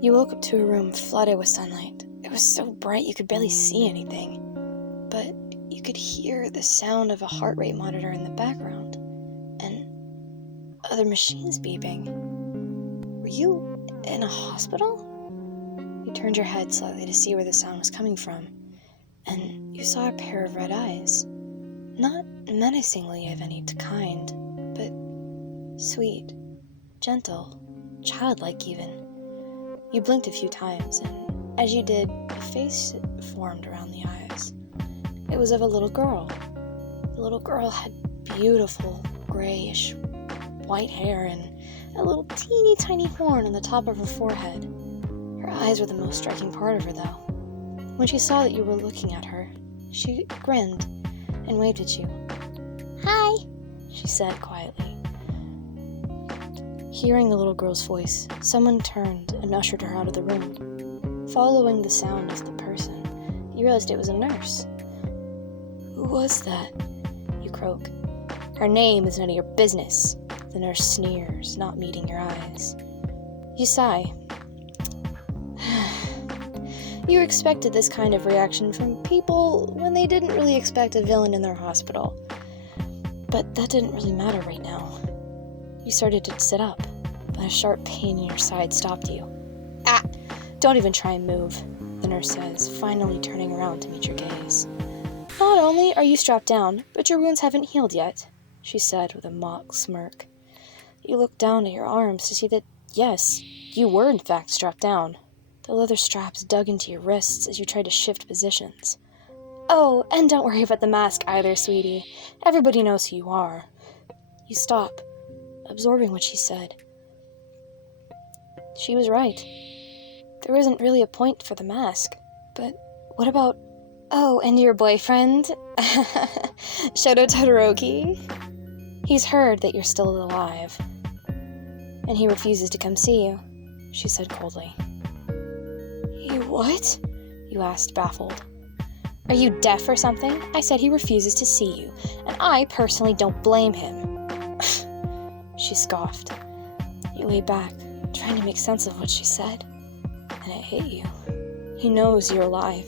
You woke up to a room flooded with sunlight. It was so bright you could barely see anything, but you could hear the sound of a heart rate monitor in the background, and other machines beeping. Were you in a hospital? You turned your head slightly to see where the sound was coming from, and you saw a pair of red eyes. Not menacingly of any kind, but sweet, gentle, childlike even. You blinked a few times, and as you did, a face formed around the eyes. It was of a little girl. The little girl had beautiful, grayish, white hair and a little teeny tiny horn on the top of her forehead. Her eyes were the most striking part of her, though. When she saw that you were looking at her, she grinned and waved at you. "Hi," she said quietly. Hearing the little girl's voice, someone turned and ushered her out of the room. Following the sound of the person, you realized it was a nurse. "Who was that?" you croak. "Her name is none of your business," the nurse sneers, not meeting your eyes. You sigh. You expected this kind of reaction from people when they didn't really expect a villain in their hospital. But that didn't really matter right now. You started to sit up, but a sharp pain in your side stopped you. "Ah, don't even try and move," the nurse says, finally turning around to meet your gaze. "Not only are you strapped down, but your wounds haven't healed yet," she said with a mock smirk. You looked down at your arms to see that, yes, you were in fact strapped down. The leather straps dug into your wrists as you tried to shift positions. "Oh, and don't worry about the mask either, sweetie. Everybody knows who you are." You stop, absorbing what she said. She was right. There isn't really a point for the mask. But what about... Oh, and your boyfriend? Shoto Todoroki? He's heard that you're still alive. And he refuses to come see you, she said coldly. "He what?" you asked, baffled. "Are you deaf or something? I said he refuses to see you, and I personally don't blame him." She scoffed. You lay back, trying to make sense of what she said, and it hit you. He knows you're alive.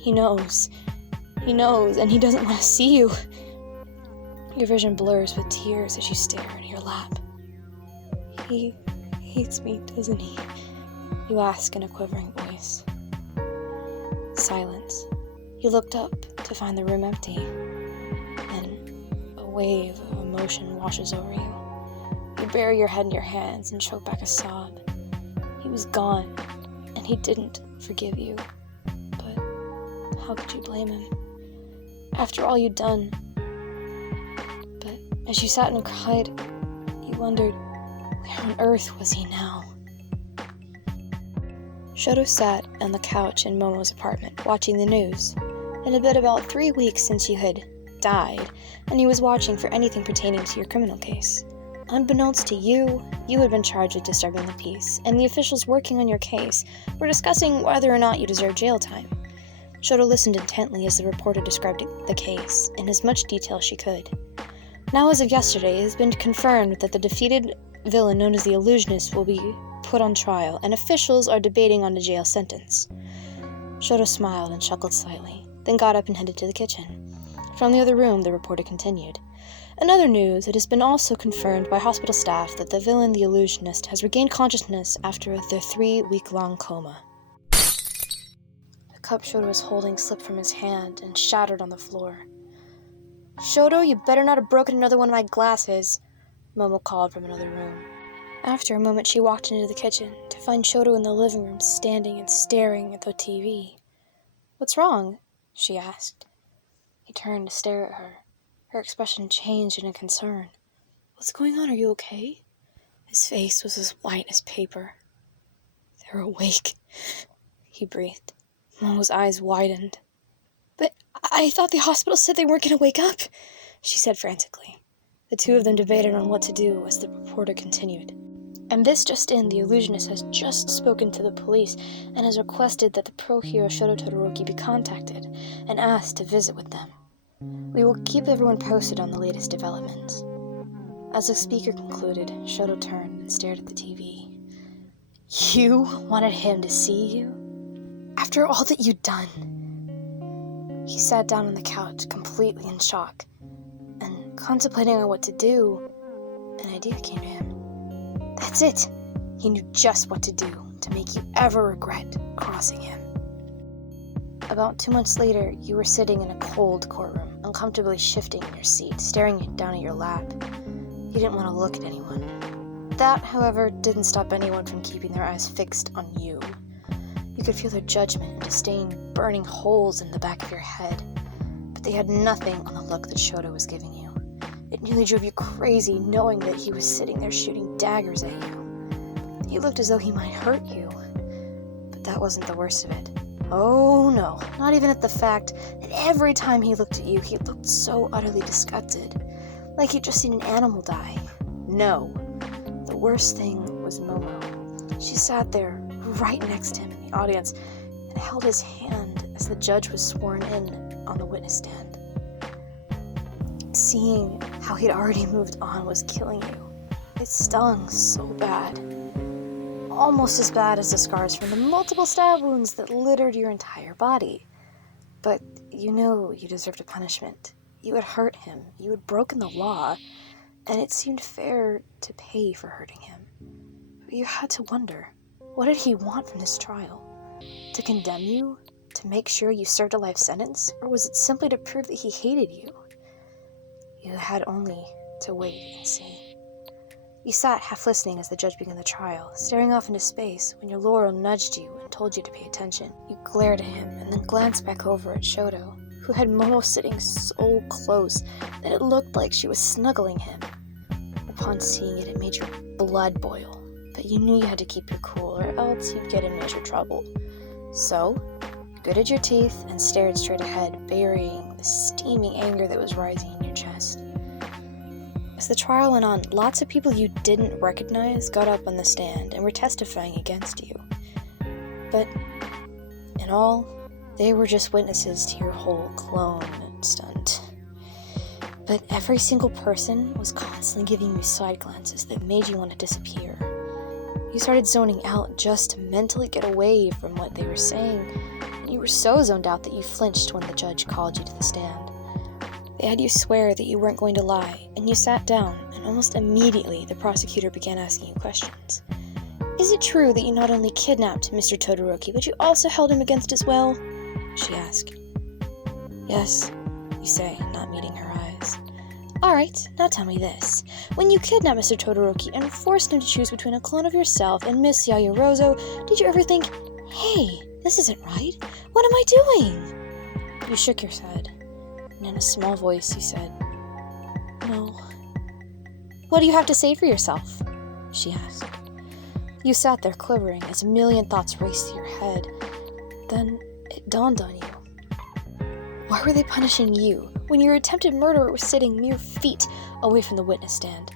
He knows, and he doesn't want to see you. Your vision blurs with tears as you stare into your lap. "He hates me, doesn't he?" you ask in a quivering voice. Silence. You looked up to find the room empty. Then a wave of emotion washes over you. You bury your head in your hands and choke back a sob. He was gone, and he didn't forgive you. But how could you blame him? After all you'd done. But as you sat and cried, you wondered, where on earth was he now? Shoto sat on the couch in Momo's apartment, watching the news. It had been about 3 weeks since you had died, and he was watching for anything pertaining to your criminal case. Unbeknownst to you, you had been charged with disturbing the peace, and the officials working on your case were discussing whether or not you deserved jail time. Shoto listened intently as the reporter described the case in as much detail as she could. Now, as of yesterday, it has been confirmed that the defeated villain known as the Illusionist will be put on trial, and officials are debating on a jail sentence. Shoto smiled and chuckled slightly, then got up and headed to the kitchen. From the other room, the reporter continued. In other news, it has been also confirmed by hospital staff that the villain, the Illusionist, has regained consciousness after their 3-week-long coma. The cup Shoto was holding slipped from his hand and shattered on the floor. "Shoto, you better not have broken another one of my glasses," Momo called from another room. After a moment, she walked into the kitchen to find Shoto in the living room standing and staring at the TV. "What's wrong?" she asked. He turned to stare at her. Her expression changed into concern. "What's going on? Are you okay?" His face was as white as paper. "They're awake," he breathed. Momo's eyes widened. "But I thought the hospital said they weren't going to wake up," she said frantically. The two of them debated on what to do as the reporter continued. "And this just in, the Illusionist has just spoken to the police and has requested that the pro-hero Shoto Todoroki be contacted and asked to visit with them. We will keep everyone posted on the latest developments." As the speaker concluded, Shoto turned and stared at the TV. You wanted him to see you? After all that you'd done? He sat down on the couch, completely in shock, and contemplating on what to do, an idea came to him. That's it! He knew just what to do to make you ever regret crossing him. About 2 months later, you were sitting in a cold courtroom, uncomfortably shifting in your seat, staring down at your lap. You didn't want to look at anyone. That, however, didn't stop anyone from keeping their eyes fixed on you. You could feel their judgment and disdain burning holes in the back of your head, but they had nothing on the look that Shoto was giving you. It nearly drove you crazy knowing that he was sitting there shooting daggers at you. He looked as though he might hurt you, but that wasn't the worst of it. Oh no, not even at the fact that every time he looked at you, he looked so utterly disgusted, like he'd just seen an animal die. No. The worst thing was Momo. She sat there, right next to him in the audience, and held his hand as the judge was sworn in on the witness stand. Seeing how he'd already moved on was killing you. It stung so bad. Almost as bad as the scars from the multiple stab wounds that littered your entire body. But you know you deserved a punishment. You had hurt him. You had broken the law. And it seemed fair to pay for hurting him. But you had to wonder, what did he want from this trial? To condemn you? To make sure you served a life sentence? Or was it simply to prove that he hated you? You had only to wait and see. You sat half listening as the judge began the trial, staring off into space when your Laurel nudged you and told you to pay attention. You glared at him and then glanced back over at Shoto, who had Momo sitting so close that it looked like she was snuggling him. Upon seeing it, it made your blood boil, but you knew you had to keep your cool or else you'd get in major trouble. So, you gritted your teeth and stared straight ahead, burying the steaming anger that was rising in your chest. As the trial went on, lots of people you didn't recognize got up on the stand and were testifying against you. But, in all, they were just witnesses to your whole clone stunt. But every single person was constantly giving you side glances that made you want to disappear. You started zoning out just to mentally get away from what they were saying, and you were so zoned out that you flinched when the judge called you to the stand. They had you swear that you weren't going to lie, and you sat down, and almost immediately the prosecutor began asking you questions. Is it true that you not only kidnapped Mr. Todoroki, but you also held him against his will? She asked. Yes, you say, not meeting her eyes. Alright, now tell me this. When you kidnapped Mr. Todoroki and forced him to choose between a clone of yourself and Miss Yaoyorozo, did you ever think, hey, this isn't right? What am I doing? You shook your head, and in a small voice you said, no. What do you have to say for yourself? She asked. You sat there quivering as a million thoughts raced through your head. Then it dawned on you. Why were they punishing you when your attempted murderer was sitting mere feet away from the witness stand?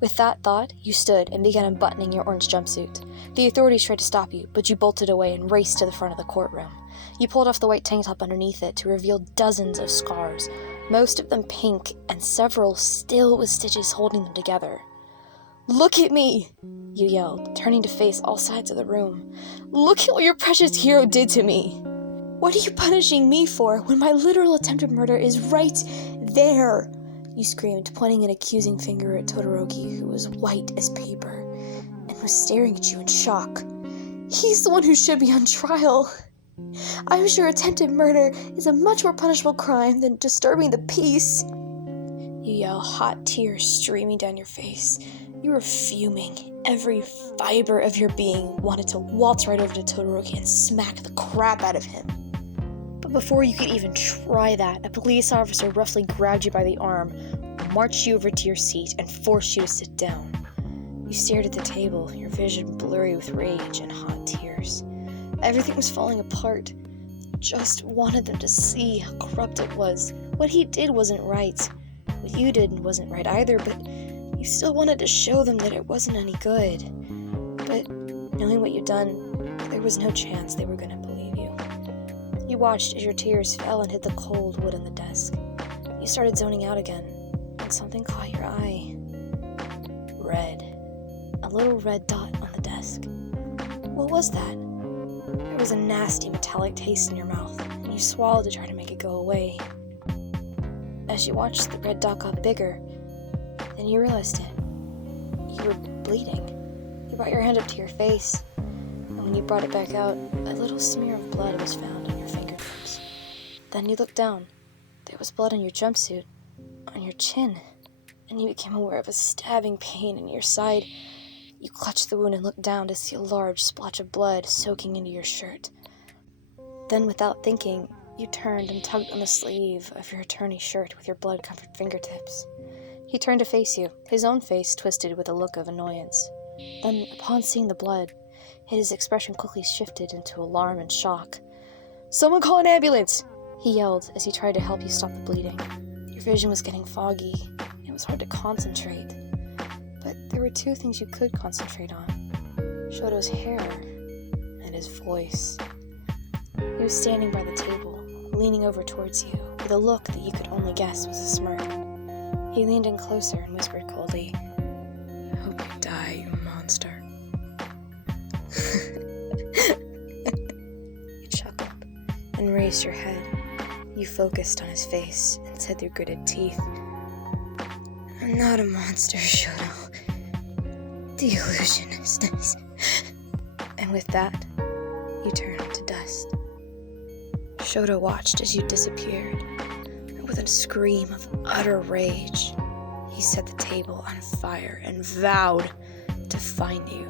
With that thought, you stood and began unbuttoning your orange jumpsuit. The authorities tried to stop you, but you bolted away and raced to the front of the courtroom. You pulled off the white tank top underneath it to reveal dozens of scars, most of them pink and several still with stitches holding them together. Look at me, you yelled, turning to face all sides of the room. Look at what your precious hero did to me. What are you punishing me for when my literal attempted murder is right there? You screamed, pointing an accusing finger at Todoroki, who was white as paper, and was staring at you in shock. He's the one who should be on trial. I'm sure attempted murder is a much more punishable crime than disturbing the peace. You yell, hot tears streaming down your face. You were fuming. Every fiber of your being wanted to waltz right over to Todoroki and smack the crap out of him. But before you could even try that, a police officer roughly grabbed you by the arm, marched you over to your seat, and forced you to sit down. You stared at the table, your vision blurry with rage and hot tears. Everything was falling apart. You just wanted them to see how corrupt it was. What he did wasn't right. What you did wasn't right either, but you still wanted to show them that it wasn't any good. But knowing what you'd done, there was no chance they were going to believe you. You watched as your tears fell and hit the cold wood on the desk. You started zoning out again, and something caught your eye. Red. A little red dot on the desk. What was that? There was a nasty metallic taste in your mouth, and you swallowed to try to make it go away. As you watched the red dot got bigger, then you realized it. You were bleeding. You brought your hand up to your face, and when you brought it back out, a little smear of blood was found on your fingertips. Then you looked down. There was blood on your jumpsuit, on your chin, and you became aware of a stabbing pain in your side. You clutched the wound and looked down to see a large splotch of blood soaking into your shirt. Then, without thinking, you turned and tugged on the sleeve of your attorney shirt with your blood-covered fingertips. He turned to face you, his own face twisted with a look of annoyance. Then, upon seeing the blood, his expression quickly shifted into alarm and shock. "Someone call an ambulance!" he yelled as he tried to help you stop the bleeding. Your vision was getting foggy. It was hard to concentrate. But there were two things you could concentrate on: Shoto's hair and his voice. He was standing by the table, leaning over towards you, with a look that you could only guess was a smirk. He leaned in closer and whispered coldly, "I hope you die, you monster." You chuckled and raised your head. You focused on his face and said through gritted teeth, "I'm not a monster, Shoto. The illusionist." And with that, you turned to dust. Shoto watched as you disappeared, and with a scream of utter rage, he set the table on fire and vowed to find you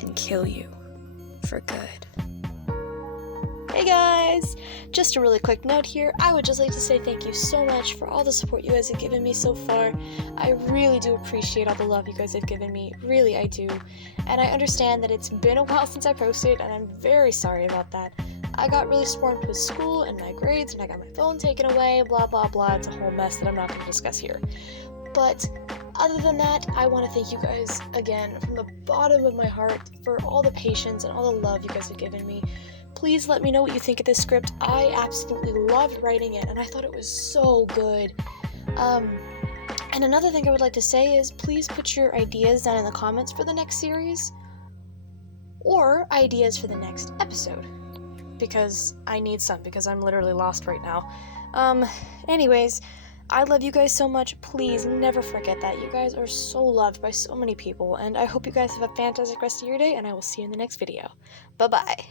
and kill you for good. Hey guys! Just a really quick note here. I would just like to say thank you so much for all the support you guys have given me so far. I really do appreciate all the love you guys have given me. Really, I do. And I understand that it's been a while since I posted, and I'm very sorry about that. I got really swarmed with school and my grades, and I got my phone taken away, blah blah blah. It's a whole mess that I'm not going to discuss here. But other than that, I want to thank you guys again from the bottom of my heart for all the patience and all the love you guys have given me. Please let me know what you think of this script. I absolutely loved writing it, and I thought it was so good. And another thing I would like to say is please put your ideas down in the comments for the next series, or ideas for the next episode, because I need some, because I'm literally lost right now. Anyways, I love you guys so much. Please never forget that. You guys are so loved by so many people, and I hope you guys have a fantastic rest of your day, and I will see you in the next video. Bye-bye.